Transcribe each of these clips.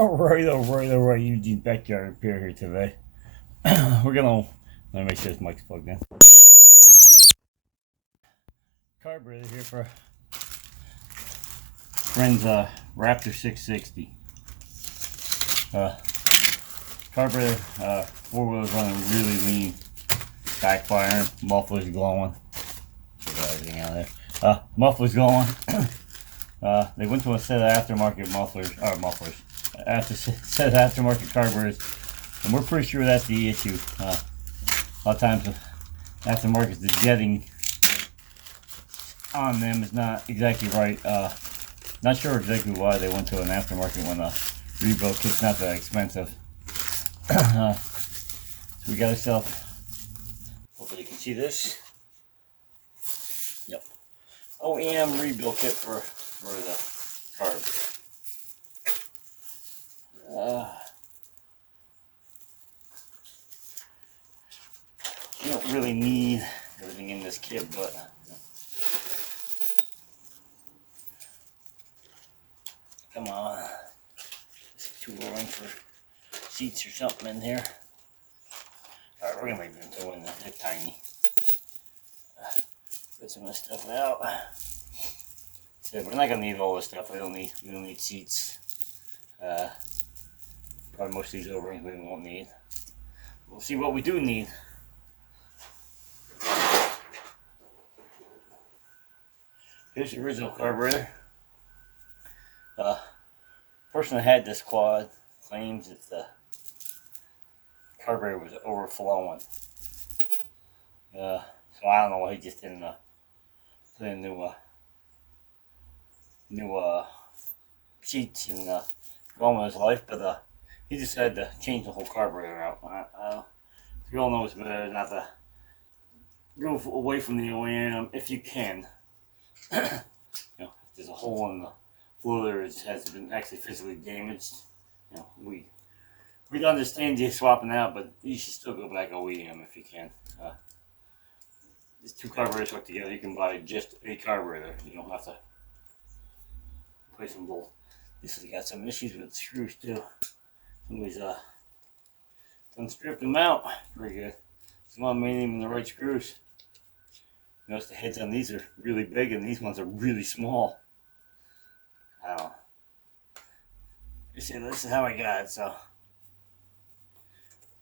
Alright, Eugene's backyard repair here today. Let me make sure this mic's plugged in. Carburetor here for friend's Raptor 660. Carburetor, four-wheelers running really lean, backfiring, muffler's glowing. Everything out there. Muffler's glowing. They went to a set of aftermarket set of aftermarket carburetors, and we're pretty sure that's the issue. A lot of times, aftermarket, the jetting on them is not exactly right. Not sure exactly why they went to an aftermarket when a rebuild kit's not that expensive. So we got ourselves. Hopefully you can see this. Yep. OEM rebuild kit for the Carb. You don't really need everything in this kit, but come on, this is too low for seats or something in here. All right, we're gonna leave them to in they're tiny. Put some of this stuff out. So we're not gonna need all this stuff. We don't need seats. Probably most of these O-rings we won't need. We'll see what we do need. Here's the original carburetor. Person that had this quad claims that the carburetor was overflowing. So I don't know why he just didn't put in new seats and go on with his life, but he decided to change the whole carburetor out. You all know it's better not to go away from the OEM if you can. You know, if there's a hole in the floor that has been actually physically damaged, you know, we'd understand you swapping out, but you should still go back OEM if you can. These two carburetors hooked together, you can buy just a carburetor. You don't have to replace them both. This has got some issues with the screws too. Somebody's unstripped them out. Pretty good. Someone made them in the right screws. Notice the heads on these are really big and these ones are really small. I don't know. This is how I got it, so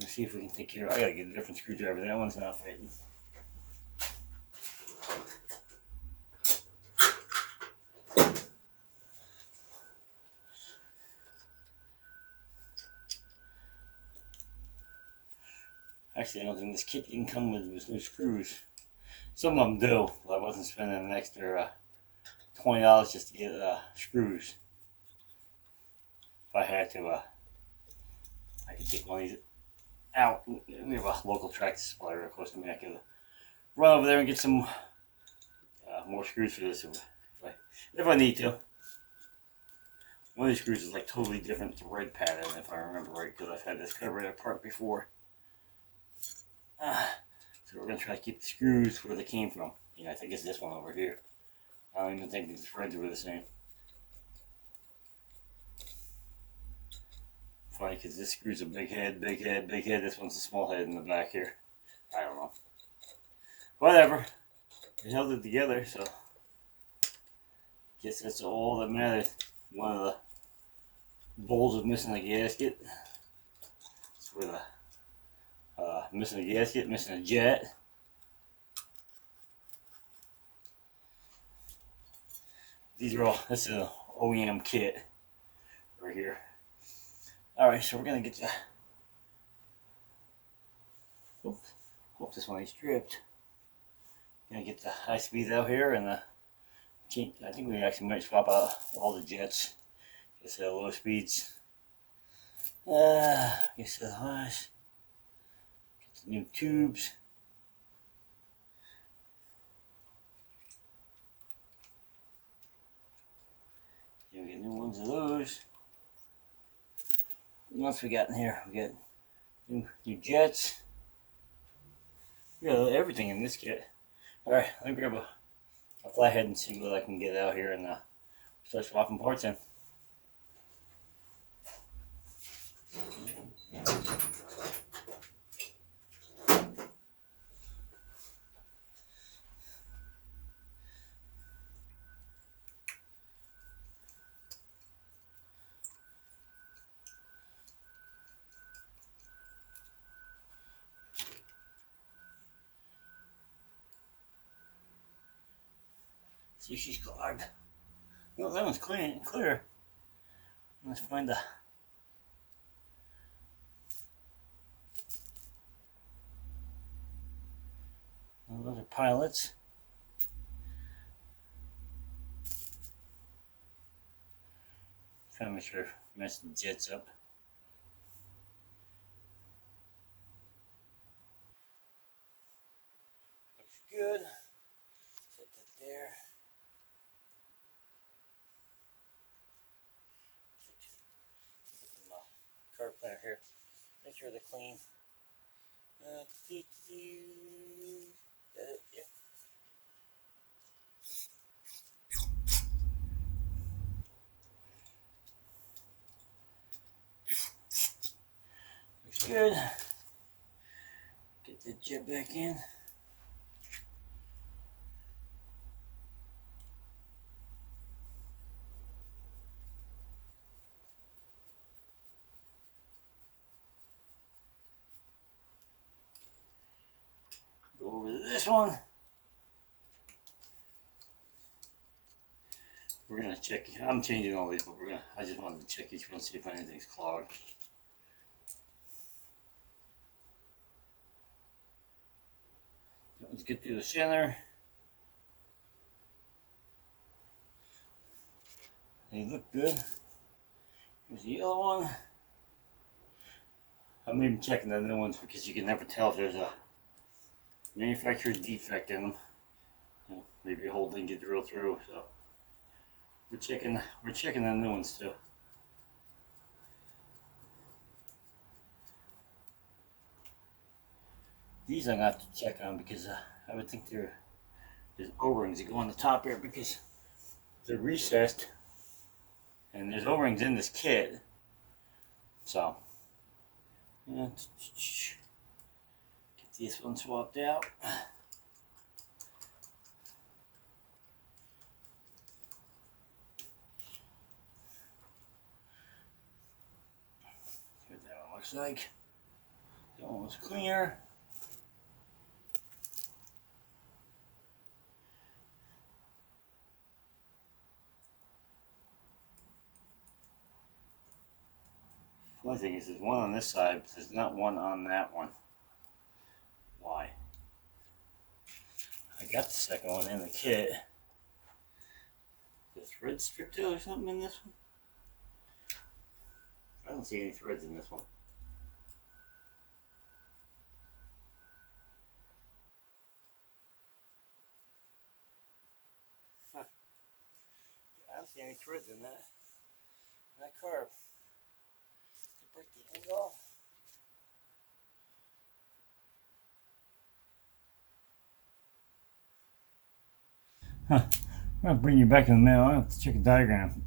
let's see if we can take care of it. I gotta get a different screwdriver. That one's not fitting. Actually, I don't think this kit didn't come with new screws. Some of them do, but I wasn't spending an extra $20 just to get screws. If I had to, I could take one of these out. We have a local tractor supplier real close to me. I could run over there and get some more screws for this if I need to. One of these screws is like totally different to red pattern, if I remember right, because I've had this carburetor part before. So we're going to try to keep the screws where they came from. Yeah, I think it's this one over here. I don't even think these threads were the same. Funny, because this screw's a big head. This one's a small head in the back here. I don't know. Whatever. We held it together, so guess that's all that matters. One of the bowls is missing a gasket. That's where the missing a gasket, missing a jet. These are all, this is an OEM kit right here. Alright, so we're going to get the, hope this one is stripped. Going to get the high speeds out here, and I think we actually might swap out all the jets. Guess the low speeds. Guess the highs. New tubes. Yeah, we get new ones of those. What else we got in here? We got new jets. We got everything in this kit. Alright, let me grab a flathead and see what I can get out here and start swapping parts in. See if she's clogged. No, that one's clear. Let's find the those are pilots. Trying to make sure I mess the jets up. Looks good. Set that there. Put some carb cleaner here. Make sure they're clean. Yeah. Looks good. Get the jet back in. Go over to this one. We're gonna check. I'm changing all these, but I just wanted to check each one, see if anything's clogged. Let's get through the center. They look good. Here's the yellow one. I'm even checking the new ones because you can never tell if there's a manufacturer's defect in them. You know, maybe a hole didn't get drilled through, so we're checking the new ones too. These I'm gonna have to check on because I would think there's O-rings that go on the top here because they're recessed, and there's O-rings in this kit. So yeah, get this one swapped out. Here's what that one looks like. That one was cleaner. One thing is, there's one on this side, but there's not one on that one. Why? I got the second one in the kit. The thread stripped out or something in this one? I don't see any threads in this one. Huh. I don't see any threads in that carb. Break the end off. Huh. I'm gonna bring you back in the mail. I have to check a diagram.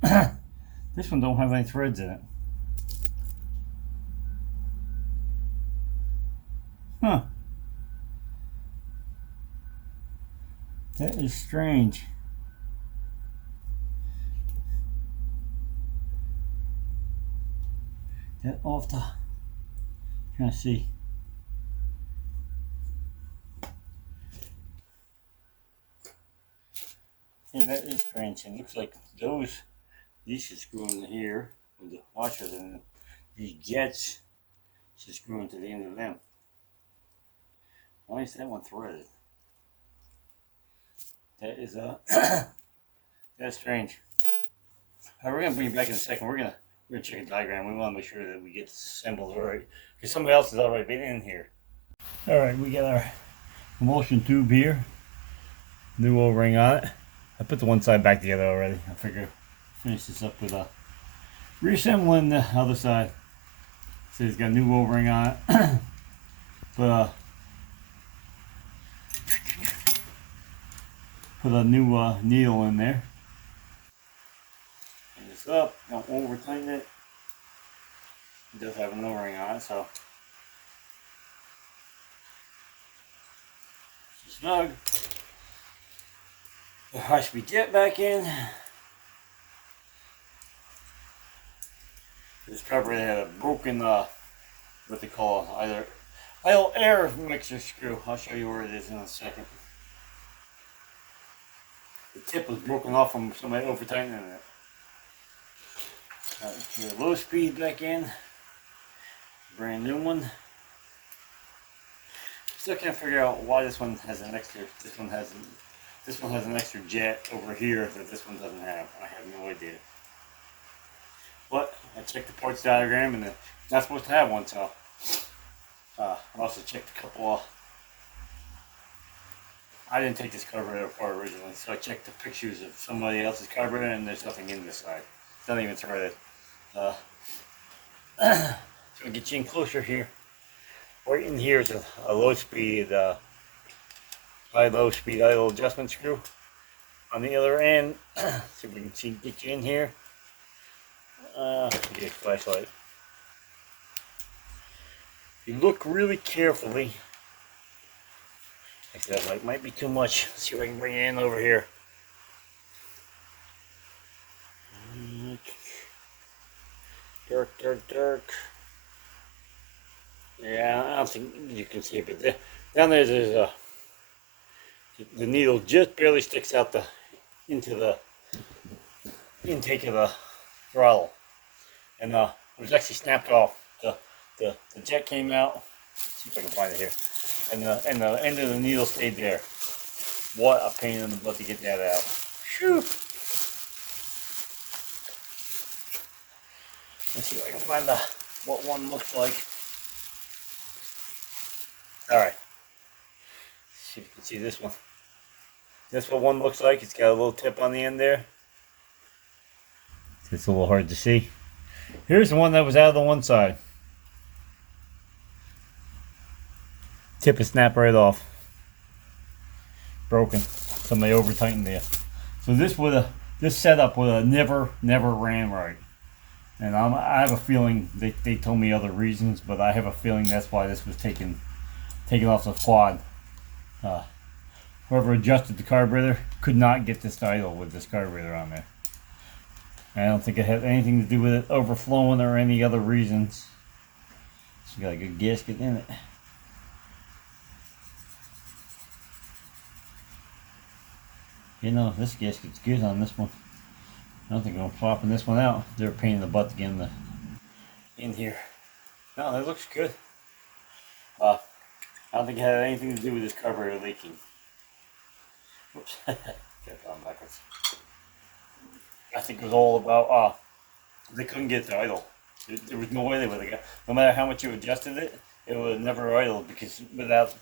This one don't have any threads in it. Huh. That is strange. That off the, trying to see. Yeah, that is strange. It looks like these should screw in here with the washers, and these jets should screw into the end of them. Why is that one threaded? That is that's strange. All right, we're gonna bring you back in a second. We're gonna check a diagram. We want to make sure that we get assembled right, because somebody else has already been in here. All right, we got our emulsion tube here. New O-ring on it. I put the one side back together already. I figure finish this up with reassembling the other side. So it's got a new O-ring on it. But put a new needle in there. Bring this up. Don't over tighten it. It does have an O-ring on it, so it's snug. The high-speed jet back in. This carburetor had a broken, what they call either idle air mixer screw. I'll show you where it is in a second. tip was broken off from somebody over tightening it. Get low speed back in. Brand new one. Still can't figure out why this one has an extra. This one has an extra jet over here that this one doesn't have. I have no idea. But I checked the parts diagram and it's not supposed to have one, so I also checked a couple of. I didn't take this carburetor apart originally, so I checked the pictures of somebody else's carburetor and there's nothing in this side. It's not even threaded. So we get you in closer here. Right in here is a low speed, high low speed idle adjustment screw. On the other end, see if we can get you in here. Get a flashlight. If you look really carefully, actually that light might be too much. Let's see if I can bring it in over here. Dark. Yeah, I don't think you can see it, but down there's the needle just barely sticks out into the intake of the throttle, and it was actually snapped off. The jet came out. Let's see if I can find it here, and the end of the needle stayed there. What a pain in the butt to get that out. Phew. Let's see if I can find what one looks like. Alright. See if you can see this one. That's what one looks like. It's got a little tip on the end there. It's a little hard to see. Here's the one that was out of the one side. Tip is snapped right off. Broken. Somebody over tightened there. So this setup would have never ran right. And I have a feeling they told me other reasons, but I have a feeling that's why this was taken off the quad. Whoever adjusted the carburetor could not get this to idle with this carburetor on there. I don't think it had anything to do with it overflowing or any other reasons. It's got a good gasket in it. You know, this gasket's good on this one. I don't think I'm swapping this one out. They're a pain in the butt to get in here. No, that looks good. I don't think it had anything to do with this carburetor leaking. Oops, got it on backwards. I think it was all about they couldn't get it to idle. There was no way they would have got. No matter how much you adjusted it, it would have never idled because without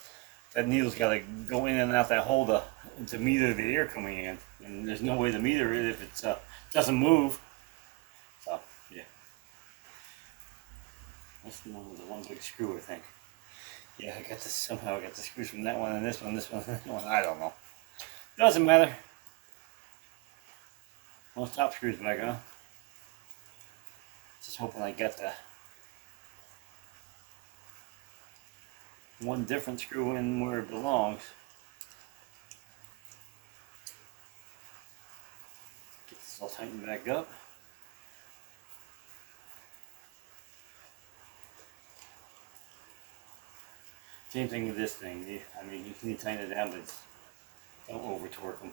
that needle's got to go in and out that hole to meter the air coming in, and there's no way to meter it if it's doesn't move. So yeah, that's the one big screw, I think. Yeah, I got this somehow. I got the screws from that one and this one, and that one. I don't know. Doesn't matter. Well, top screws back on. Just hoping I get the one different screw in where it belongs. Get this all tightened back up. Same thing with this thing. I mean, you can tighten it down, but don't over torque them.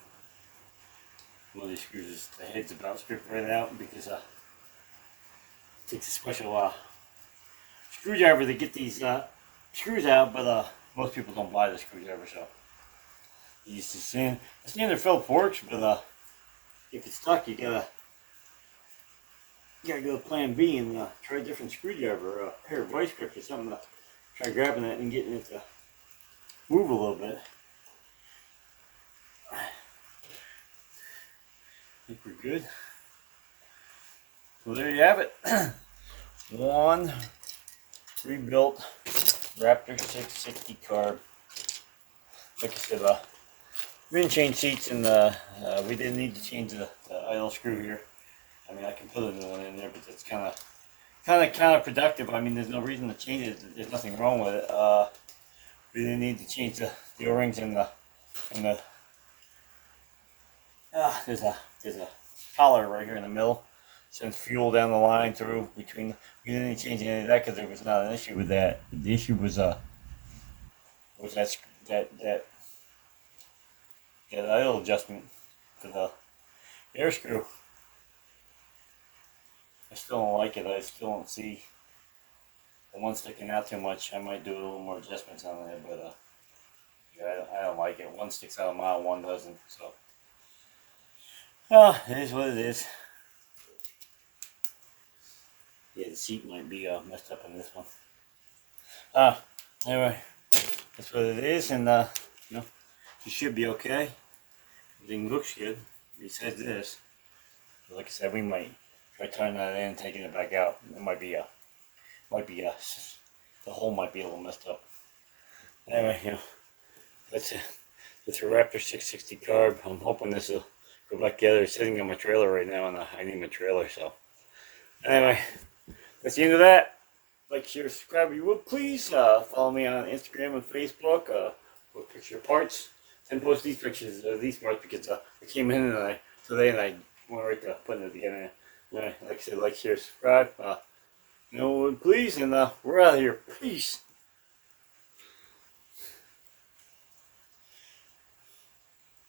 One of these screws, the head's about stripped right out because it takes a special screwdriver to get these screws out, but most people don't buy the screwdriver, so you use the standard Phillips works, but if it's stuck, you gotta go to plan B and try a different screwdriver, or a pair of vice grips or something to try grabbing it and getting it to move a little bit. I think we're good. So there you have it. One rebuilt Raptor 660 carb. Like I said, we didn't change seats, and we didn't need to change the idle screw here. I mean, I can put a new one in there, but that's kind of counterproductive. I mean, there's no reason to change it. There's nothing wrong with it. We didn't need to change the O-rings and the there's a collar right here in the middle. Sends fuel down the line through between. We didn't change any of that because there was not an issue with that. The issue was that idle adjustment for the air screw. I still don't like it. I still don't see the one sticking out too much. I might do a little more adjustments on it, but yeah, I don't like it. One sticks out a mile, one doesn't. So, it is what it is. Yeah, the seat might be messed up in this one. Anyway, that's what it is, and you know, it should be okay. Everything looks good. Besides this, like I said, we might try turning that in and taking it back out. It might be the hole might be a little messed up. Anyway, you know, that's it. It's a Raptor 660 carb. I'm hoping this will go back together. It's sitting on my trailer right now, and I need my trailer. So, anyway, that's the end of that. Like, share, subscribe if you would, please. Follow me on Instagram and Facebook. For picture parts. And post these pictures of these parts because I came in and today and I went right to putting it together. Like I said, like, share, subscribe. Please, and we're out of here. Peace.